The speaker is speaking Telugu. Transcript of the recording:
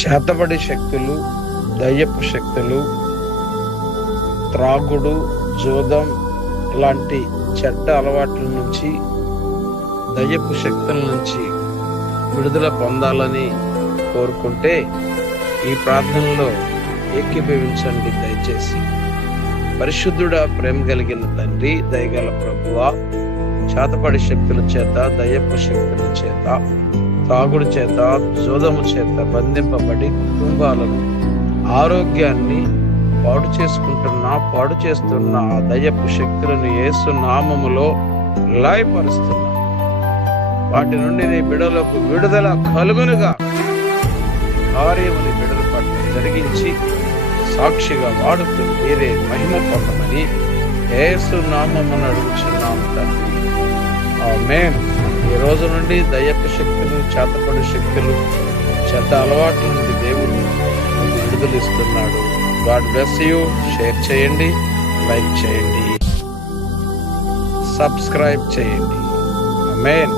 చేతబడి శక్తులు, దయ్యపు శక్తులు, త్రాగుడు, జోదం లాంటి చెడ్డ అలవాట్ల నుంచి, దయ్యపు శక్తుల నుంచి విడుదల పొందాలని కోరుకుంటే ఈ ప్రార్థనలో ఏకీభవించండి దయచేసి. పరిశుద్ధుడా, ప్రేమ కలిగిన తండ్రి, దయగల ప్రభువా, చేతపడి శక్తుల చేత, దయ్యపు శక్తుల చేత, తాగుడు చేత, జోదము చేత బంధింపబడి కుటుంబాలను, ఆరోగ్యాన్ని పాడు చేస్తున్న ఆ దయ్యపు శక్తులను యేసు నామములో లయపరుస్తున్నా. వాటి నుండి నీ బిడ్డలకు విడుదల కలుగునుగా. కార్యముని బిడ్డల పట్ల జరిగించి సాక్షిగా వాడుతూ మీరే మహిమ పొందమని యేసు నామమున అడుగుచున్నాము తండ్రి. ఆమేన్. ఈ రోజు నుండి దయ్యపు శక్తులు, చేతపడి శక్తులు, చెడ్డ అలవాట్ల నుండి దేవుడు విడుదలిస్తున్నాడు. God bless you. షేర్ చేయండి, లైక్ చేయండి, సబ్స్క్రైబ్ చేయండి. ఆమేన్.